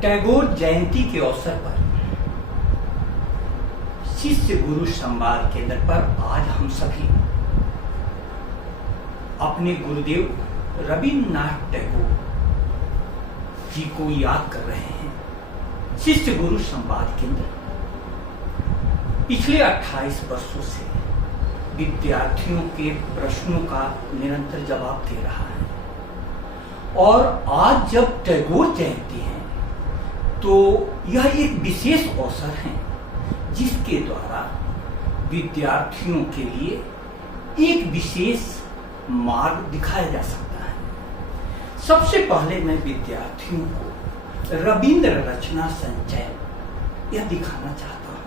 टैगोर जयंती के अवसर पर शिष्य गुरु संवाद केंद्र पर आज हम सभी अपने गुरुदेव रविन्द्रनाथ टैगोर जी को याद कर रहे हैं। शिष्य गुरु संवाद केंद्र पिछले 28 वर्षों से विद्यार्थियों के प्रश्नों का निरंतर जवाब दे रहा है और आज जब टैगोर जयंती है तो यह एक विशेष अवसर है जिसके द्वारा विद्यार्थियों के लिए एक विशेष मार्ग दिखाया जा सकता है। सबसे पहले मैं विद्यार्थियों को रविंद्र रचना संचय यह दिखाना चाहता हूं।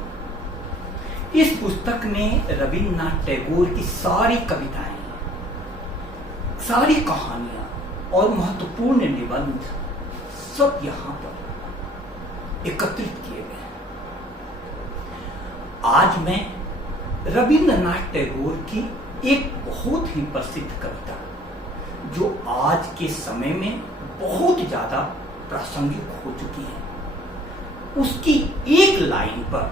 इस पुस्तक में रविन्द्रनाथ टैगोर की सारी कविताएं, सारी कहानियां और महत्वपूर्ण निबंध सब यहां पर एकत्रित किए गए हैं। आज मैं रविन्द्रनाथ टैगोर की एक बहुत ही प्रसिद्ध कविता जो आज के समय में बहुत ज्यादा प्रासंगिक हो चुकी है, उसकी एक लाइन पर,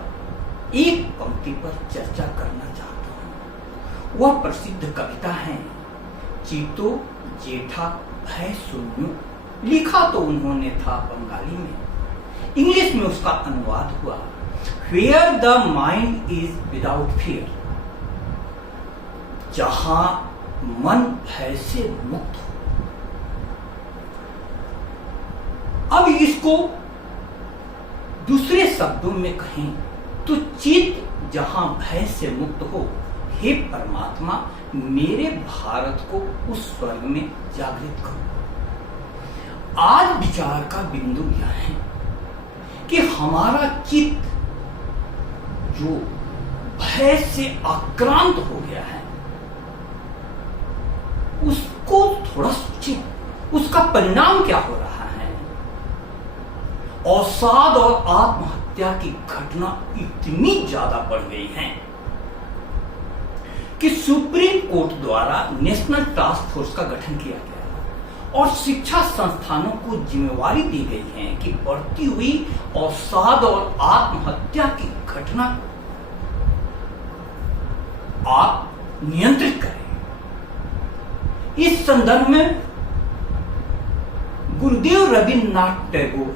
एक पंक्ति पर चर्चा करना चाहता हूं। वह प्रसिद्ध कविता है चीतो जेठा भय शून्यो। लिखा तो उन्होंने था बंगाली में, इंग्लिश में उसका अनुवाद हुआ where the mind is without fear, जहां मन भय से मुक्त हो। अब इसको दूसरे शब्दों में कहें तो चित्त जहां भय से मुक्त हो, हे परमात्मा मेरे भारत को उस स्वर्ग में जागृत करो। आज विचार का बिंदु यह है कि हमारा चित्त जो भय से आक्रांत हो गया है उसको थोड़ा सोचें, उसका परिणाम क्या हो रहा है। अवसाद और आत्महत्या की घटना इतनी ज्यादा बढ़ गई है कि सुप्रीम कोर्ट द्वारा नेशनल टास्क फोर्स का गठन किया गया और शिक्षा संस्थानों को जिम्मेवारी दी गई है कि बढ़ती हुई अवसाद और आत्महत्या की घटना आप नियंत्रित करें। इस संदर्भ में गुरुदेव रविन्द्रनाथ टैगोर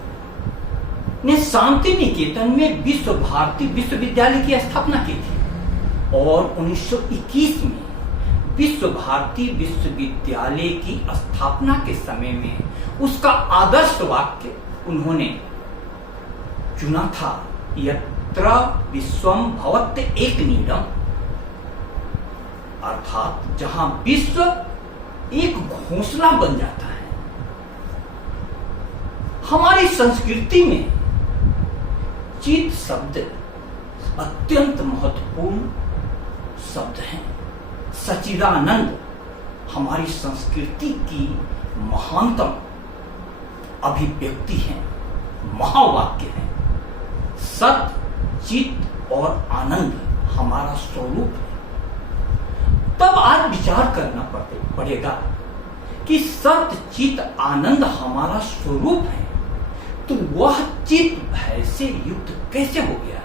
ने शांति निकेतन में विश्व भारती विश्वविद्यालय की स्थापना की थी और 1921 में विश्व भारती विश्वविद्यालय की स्थापना के समय में उसका आदर्श वाक्य उन्होंने चुना था, यत्र विश्वम भवत एक नीडम, अर्थात जहां विश्व एक घोंसला बन जाता है। हमारी संस्कृति में चित्त शब्द अत्यंत महत्वपूर्ण शब्द है। सच्चिदानंद हमारी संस्कृति की महानतम अभिव्यक्ति है, महावाक्य है। सत्य, चित्त और आनंद हमारा स्वरूप है। तब आज विचार करना पड़ेगा कि सत्य, चित्त, आनंद हमारा स्वरूप है तो वह चित्त भय से युक्त कैसे हो गया।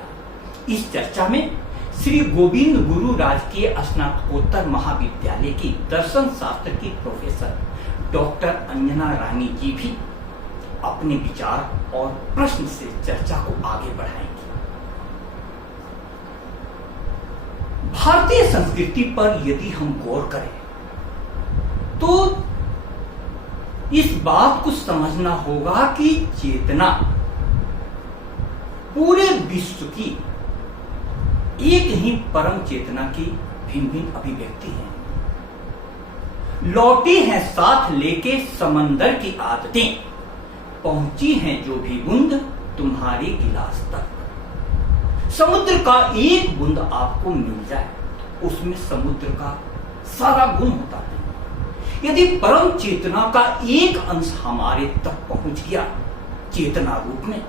इस चर्चा में श्री गोविंद गुरु राजकीय स्नातकोत्तर महाविद्यालय की दर्शन शास्त्र की प्रोफेसर डॉक्टर अंजना रानी जी भी अपने विचार और प्रश्न से चर्चा को आगे बढ़ाएंगी। भारतीय संस्कृति पर यदि हम गौर करें तो इस बात को समझना होगा कि चेतना पूरे विश्व की एक ही परम चेतना की भिन्न भिन्न अभिव्यक्ति है। लौटी हैं साथ लेके समंदर की आदतें, पहुंची हैं जो भी बूंद तुम्हारे गिलास तक। समुद्र का एक बूंद आपको मिल जाए उसमें समुद्र का सारा गुण होता है। यदि परम चेतना का एक अंश हमारे तक पहुंच गया चेतना रूप में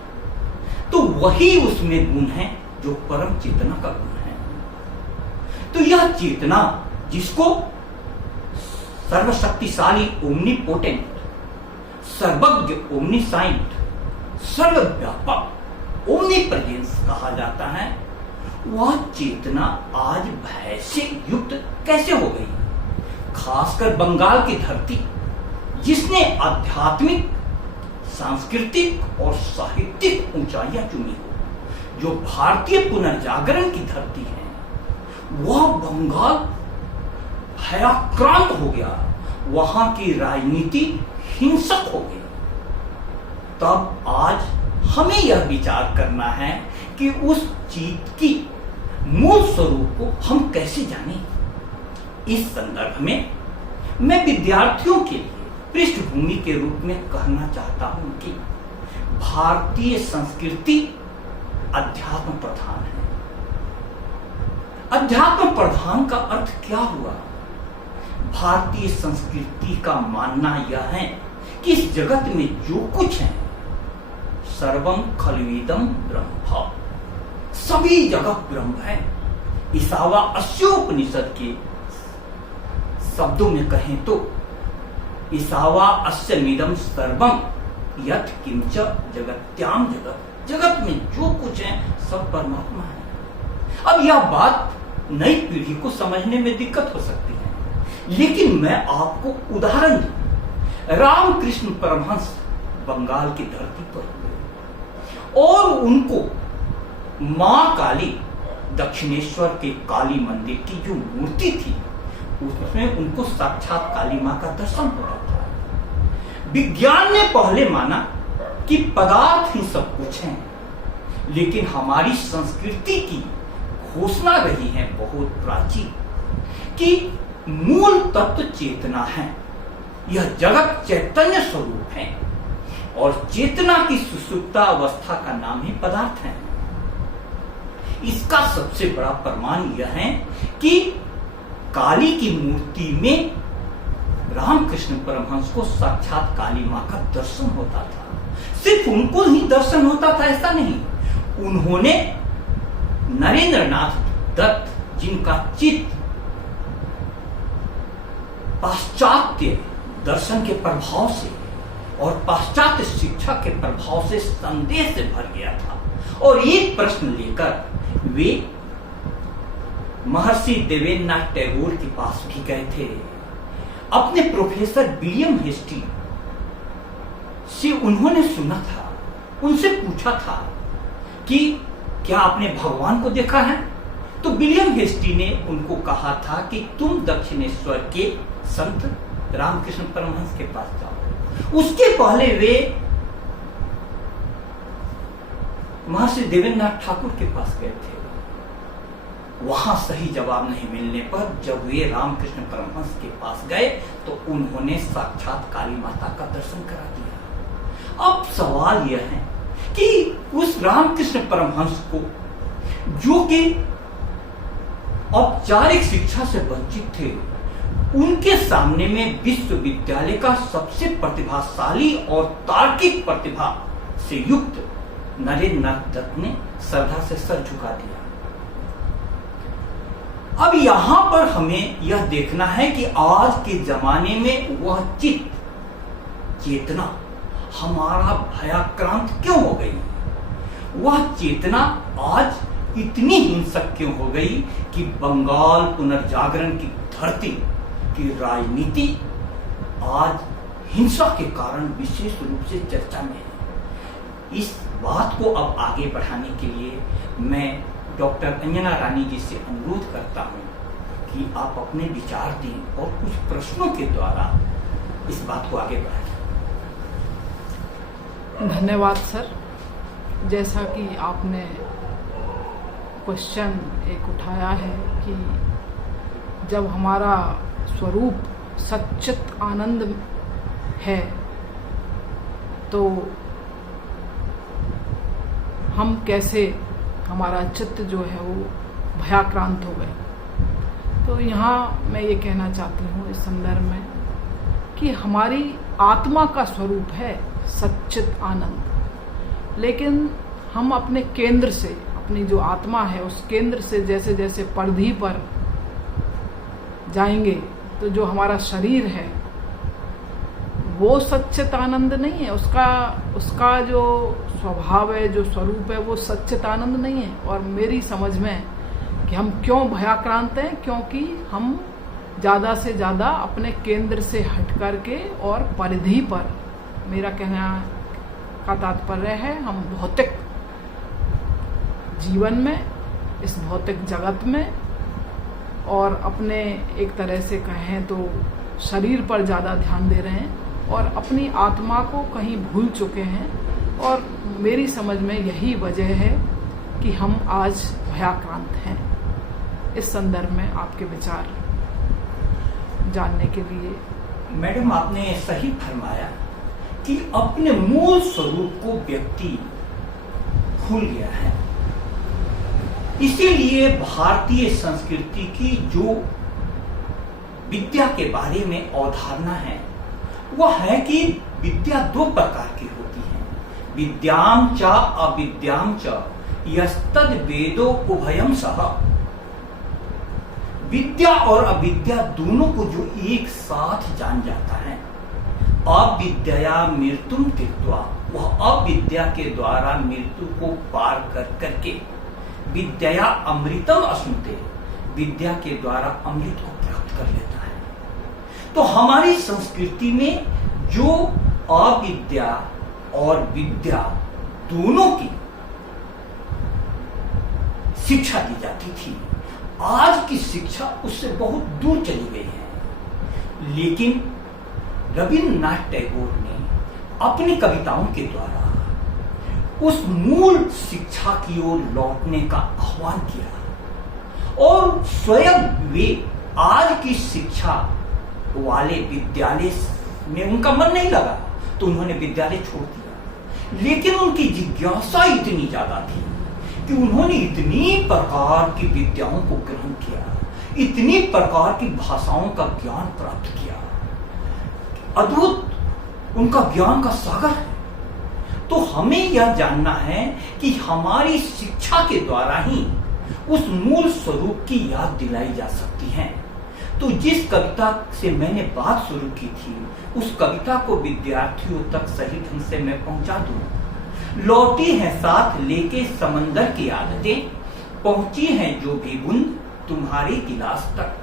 तो वही उसमें गुण है जो परम चेतना का गुण है। तो यह चेतना जिसको सर्वशक्तिशाली ओमनीपोटेंट, सर्वज्ञ ओमनीसाइंट सर्वव्यापक ओमनीप्रेजेंस कहा जाता है, वह चेतना आज भय से युक्त कैसे हो गई? खासकर बंगाल की धरती, जिसने आध्यात्मिक, सांस्कृतिक और साहित्यिक ऊंचाइयां चुनी हो, जो भारतीय पुनर्जागरण की धरती है, वह बंगाल भयाक्रांत हो गया, वहां की राजनीति हिंसक हो गई। तब आज हमें यह विचार करना है कि उस चीत की मूल स्वरूप को हम कैसे जानें। इस संदर्भ में मैं विद्यार्थियों के लिए पृष्ठभूमि के रूप में कहना चाहता हूं कि भारतीय संस्कृति अध्यात्म प्रधान है। अध्यात्म प्रधान का अर्थ क्या हुआ? भारतीय संस्कृति का मानना यह है कि इस जगत में जो कुछ है, सर्वम खलविदम ब्रह्म, सभी जगह ब्रह्म है। ईशावास्योपनिषद के शब्दों में कहें तो ईशावास्यमिदं सर्वम यत् किंच जगत्याम जगत, जगत में जो कुछ है सब परमात्मा है। अब यह बात नई पीढ़ी को समझने में दिक्कत हो सकती है, लेकिन मैं आपको उदाहरण दूं। रामकृष्ण परमहंस बंगाल की धरती पर हुए और उनको मां काली, दक्षिणेश्वर के काली मंदिर की जो मूर्ति थी, उसमें उनको साक्षात काली मां का दर्शन हो रहा था। विज्ञान ने पहले माना कि पदार्थ ही सब कुछ है, लेकिन हमारी संस्कृति की घोषणा रही है बहुत प्राचीन कि मूल तत्व चेतना है। यह जगत चैतन्य स्वरूप है और चेतना की सुषुप्ता अवस्था का नाम ही पदार्थ है। इसका सबसे बड़ा प्रमाण यह है कि काली की मूर्ति में रामकृष्ण परमहंस को साक्षात काली मां का दर्शन होता था। सिर्फ उनको ही दर्शन होता था ऐसा नहीं, उन्होंने नरेंद्रनाथ दत्त, जिनका चित्त पाश्चात्य दर्शन के प्रभाव से और पाश्चात्य शिक्षा के प्रभाव से संदेह से भर गया था, और एक प्रश्न लेकर वे महर्षि देवेंद्रनाथ टैगोर के पास भी गए थे। अपने प्रोफेसर विलियम हेस्टी से उन्होंने सुना था, उनसे पूछा था कि क्या आपने भगवान को देखा है? तो विलियम हेस्टी ने उनको कहा था कि तुम दक्षिणेश्वर के संत रामकृष्ण परमहंस के पास जाओ। उसके पहले वे महर्षि देवेंद्रनाथ ठाकुर के पास गए थे। वहां सही जवाब नहीं मिलने पर जब वे रामकृष्ण परमहंस के पास गए तो उन्होंने साक्षात काली माता का दर्शन करा दिया। अब सवाल यह है कि उस रामकृष्ण परमहंस को, जो कि औपचारिक शिक्षा से वंचित थे, उनके सामने में विश्वविद्यालय का सबसे प्रतिभाशाली और तार्किक प्रतिभा से युक्त नरेंद्रनाथ दत्त ने श्रद्धा से सर झुका दिया। अब यहां पर हमें यह देखना है कि आज के जमाने में वह चित्त, चेतना हमारा भयाक्रांत क्यों हो गई? वह चेतना आज इतनी हिंसक क्यों हो गई कि बंगाल पुनर्जागरण की धरती की राजनीति आज हिंसा के कारण विशेष रूप से चर्चा में है। इस बात को अब आगे बढ़ाने के लिए मैं डॉक्टर अंजना रानी जी से अनुरोध करता हूं कि आप अपने विचार दें और कुछ प्रश्नों के द्वारा इस बात को आगे बढ़ाएं। धन्यवाद सर। जैसा कि आपने क्वेश्चन एक उठाया है कि जब हमारा स्वरूप सच्चित आनंद है तो हम कैसे, हमारा चित्त जो है वो भयाक्रांत हो गए। तो यहाँ मैं ये कहना चाहती हूँ इस संदर्भ में कि हमारी आत्मा का स्वरूप है सच्चित आनंद, लेकिन हम अपने केंद्र से, अपनी जो आत्मा है उस केंद्र से जैसे जैसे परिधि पर जाएंगे तो जो हमारा शरीर है वो सच्चिदानंद नहीं है, उसका जो स्वभाव है, जो स्वरूप है, वो सच्चिदानंद नहीं है। और मेरी समझ में कि हम क्यों भयाक्रांत हैं, क्योंकि हम ज़्यादा से ज़्यादा अपने केंद्र से हट करके और परिधि पर, मेरा कहना का तात्पर्य है, हम भौतिक जीवन में, इस भौतिक जगत में, और अपने एक तरह से कहें तो शरीर पर ज़्यादा ध्यान दे रहे हैं और अपनी आत्मा को कहीं भूल चुके हैं। और मेरी समझ में यही वजह है कि हम आज भयाक्रांत हैं। इस संदर्भ में आपके विचार जानने के लिए। मैडम, आपने सही फरमाया कि अपने मूल स्वरूप को व्यक्ति भूल गया है। इसीलिए भारतीय संस्कृति की जो विद्या के बारे में अवधारणा है वह है कि विद्या दो प्रकार की होती है, विद्याम च अविद्याम च यस्तद वेदो उभयम सह। विद्या और अविद्या दोनों को जो एक साथ जान जाता है, अविद्या मृत्युम त्यक्त्वा, वह अविद्या के द्वारा मृत्यु को पार कर करके विद्या अमृतम अश्नुते, विद्या के द्वारा अमृत को प्राप्त कर लेता है। तो हमारी संस्कृति में जो अविद्या और विद्या दोनों की शिक्षा दी जाती थी, आज की शिक्षा उससे बहुत दूर चली गई है। लेकिन रविन्द्रनाथ टैगोर ने अपनी कविताओं के द्वारा उस मूल शिक्षा की ओर लौटने का आह्वान किया और स्वयं वे आज की शिक्षा वाले विद्यालय में उनका मन नहीं लगा तो उन्होंने विद्यालय छोड़ दिया। लेकिन उनकी जिज्ञासा इतनी ज्यादा थी कि उन्होंने इतनी प्रकार की विद्याओं को ग्रहण किया, इतनी प्रकार की भाषाओं का ज्ञान प्राप्त किया, अद्भुत उनका ज्ञान का सागर है। तो हमें यह जानना है कि हमारी शिक्षा के द्वारा ही उस मूल स्वरूप की याद दिलाई जा सकती है। तो जिस कविता से मैंने बात शुरू की थी, उस कविता को विद्यार्थियों तक सही ढंग से मैं पहुंचा दूं। लौटी है साथ लेके समंदर की आदतें, पहुंची हैं जो भी बूंद तुम्हारी गिलास तक।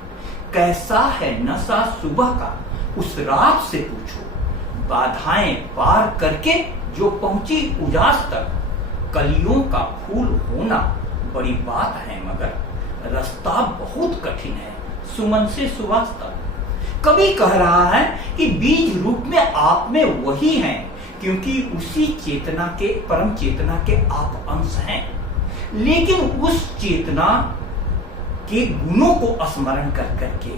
कैसा है नशा सुबह का उस रात से पूछो, बाधाएं पार करके जो पहुंची उजास तक। कलियों का फूल होना बड़ी बात है मगर रास्ता बहुत कठिन है सुमन से सुवास तक। कवि कह रहा है कि बीज रूप में आप में वही हैं, क्योंकि उसी चेतना के, परम चेतना के आप अंश हैं। लेकिन उस चेतना के गुणों को स्मरण कर करके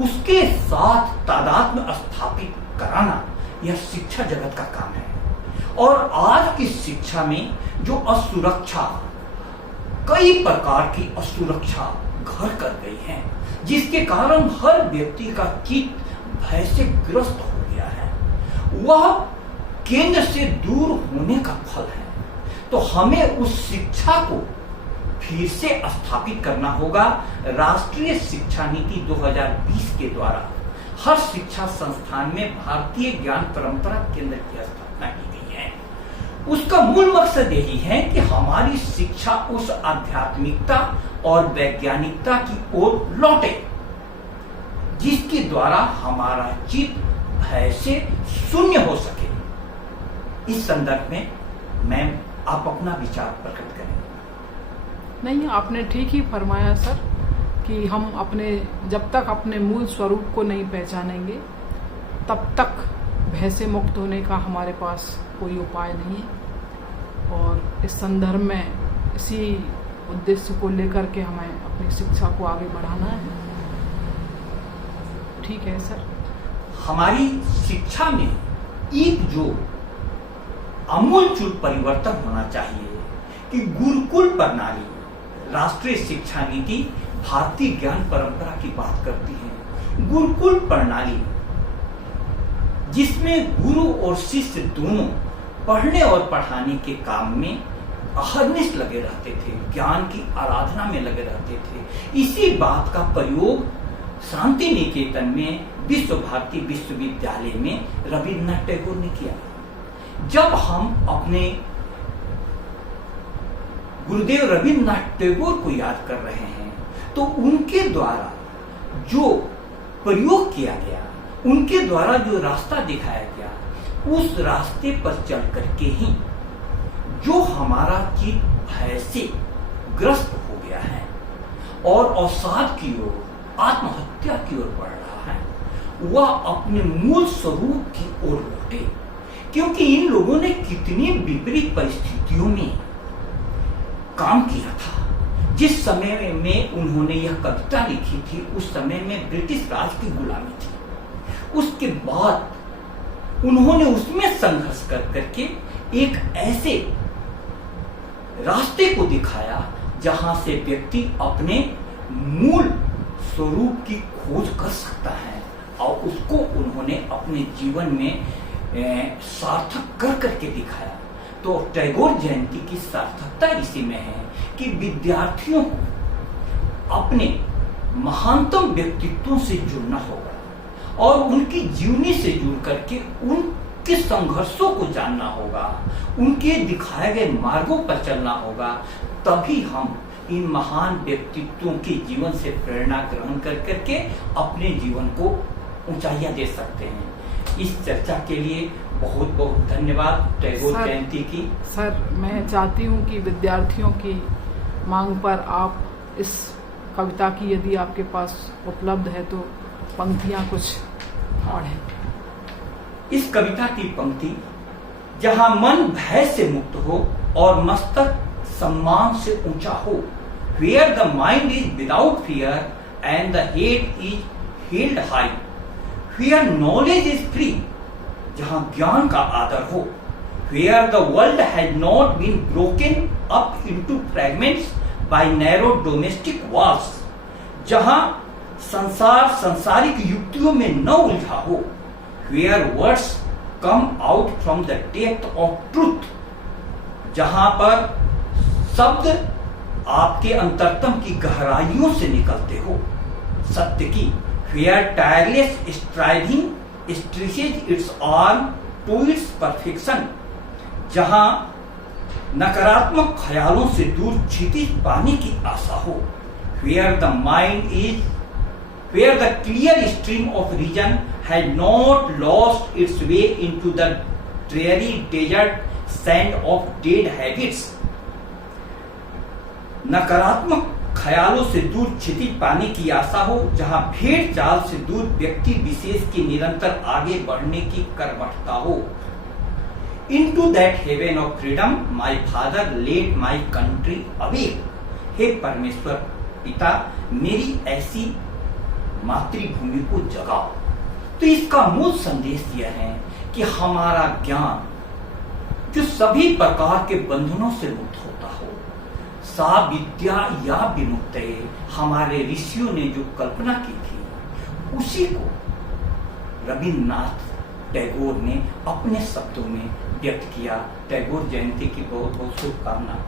उसके साथ तादात्म्य स्थापित कराना यह शिक्षा जगत का काम है। और आज की शिक्षा में जो असुरक्षा, कई प्रकार की असुरक्षा घर कर गई है, जिसके कारण हर व्यक्ति का चित्त भय से ग्रस्त हो गया है, वह केंद्र से दूर होने का फल है। तो हमें उस शिक्षा को फिर से स्थापित करना होगा। राष्ट्रीय शिक्षा नीति 2020 के द्वारा हर शिक्षा संस्थान में भारतीय ज्ञान परंपरा केंद्र की स्थापना की गई है। उसका मूल मकसद यही है कि हमारी शिक्षा उस आध्यात्मिकता और वैज्ञानिकता की ओर लौटे, जिसके द्वारा हमारा चित्त भय से शून्य हो सके। इस संदर्भ में मैम आप अपना विचार प्रकट करें। नहीं, आपने ठीक ही फरमाया सर कि हम जब तक अपने मूल स्वरूप को नहीं पहचानेंगे तब तक भय से मुक्त होने का हमारे पास कोई उपाय नहीं है। और इस संदर्भ में इसी उद्देश्य को लेकर के हमें अपनी शिक्षा को आगे बढ़ाना है। ठीक है सर। हमारी शिक्षा में एक जो आमूलचूल परिवर्तन होना चाहिए कि गुरुकुल प्रणाली, राष्ट्रीय शिक्षा नीति भारतीय ज्ञान परंपरा की बात करती है। गुरुकुल प्रणाली जिसमें गुरु और शिष्य दोनों पढ़ने और पढ़ाने के काम में अहर्निश लगे रहते थे, ज्ञान की आराधना में लगे रहते थे। इसी बात का प्रयोग शांति निकेतन में विश्व भारती विश्वविद्यालय में रविन्द्रनाथ टैगोर ने किया। जब हम अपने गुरुदेव रविन्द्रनाथ टैगोर को याद कर रहे हैं तो उनके द्वारा जो प्रयोग किया गया, उनके द्वारा जो रास्ता दिखाया गया, उस रास्ते पर चल करके ही जो हमारा चित्त भय से ग्रस्त हो गया है और अवसाद की ओर, आत्महत्या की ओर बढ़ रहा है, वह अपने मूल स्वरूप की ओर लौटे। क्योंकि इन लोगों ने कितनी विपरीत परिस्थितियों में काम किया था। जिस समय में उन्होंने यह कविता लिखी थी, उस समय में ब्रिटिश राज की गुलामी थी। उसके बाद उन्होंने उसमें संघर्ष कर करके एक ऐसे रास्ते को दिखाया जहां से व्यक्ति अपने मूल स्वरूप की खोज कर सकता है, और उसको उन्होंने अपने जीवन में सार्थक कर करके दिखाया। तो टैगोर जयंती की सार्थकता इसी में है कि विद्यार्थियों को अपने महानतम व्यक्तित्वों से जुड़ना होगा और उनकी जीवनी से जुड़ करके उनके संघर्षों को जानना होगा, उनके दिखाए गए मार्गों पर चलना होगा। तभी हम इन महान व्यक्तित्वों के जीवन से प्रेरणा ग्रहण कर करके अपने जीवन को ऊंचाइयां दे सकते हैं। इस चर्चा के लिए बहुत बहुत धन्यवाद टैगोर जयंती की। सर, मैं चाहती हूँ कि विद्यार्थियों की मांग पर आप इस कविता की, यदि आपके पास उपलब्ध है तो पंक्तियां कुछ पढ़ें। इस कविता की पंक्ति, जहां मन भय से मुक्त हो और मस्तक सम्मान से ऊंचा हो, where the mind is without fear and the head is held high, where knowledge is free, जहां ज्ञान का आदर हो, where the world has not been broken up into fragments by narrow domestic walls, जहां संसार सांसारिक युक्तियों में न उलझा हो, where words come out from the depth of truth, जहां पर शब्द आपके अंतरतम की गहराइयों से निकलते हो सत्य की, where tireless striving stretches its arm to its perfection, जहां नकारात्मक ख्यालों से दूर क्षितिज पाने की आशा हो, where the mind is, where the clear stream of reason has not lost its way into the dreary desert sand of dead habits, नकारात्मक ख्यालों से दूर क्षितिज पाने की आशा हो, जहां भेड़ चाल से दूर व्यक्ति विशेष के निरंतर आगे बढ़ने की करवटता हो। Into that heaven of freedom, my father led my country away. हे परमेश्वर पिता, मेरी ऐसी मातृभूमि को जगाओ। तो इसका मूल संदेश यह है कि हमारा ज्ञान जो सभी प्रकार के बंधनों से मुक्त होता हो, सा विद्या या विमुक्त, हमारे ऋषियों ने जो कल्पना की थी, उसी को रविन्द्रनाथ टैगोर ने अपने शब्दों में व्यक्त किया। टैगोर जयंती की बहुत बहुत शुभकामना।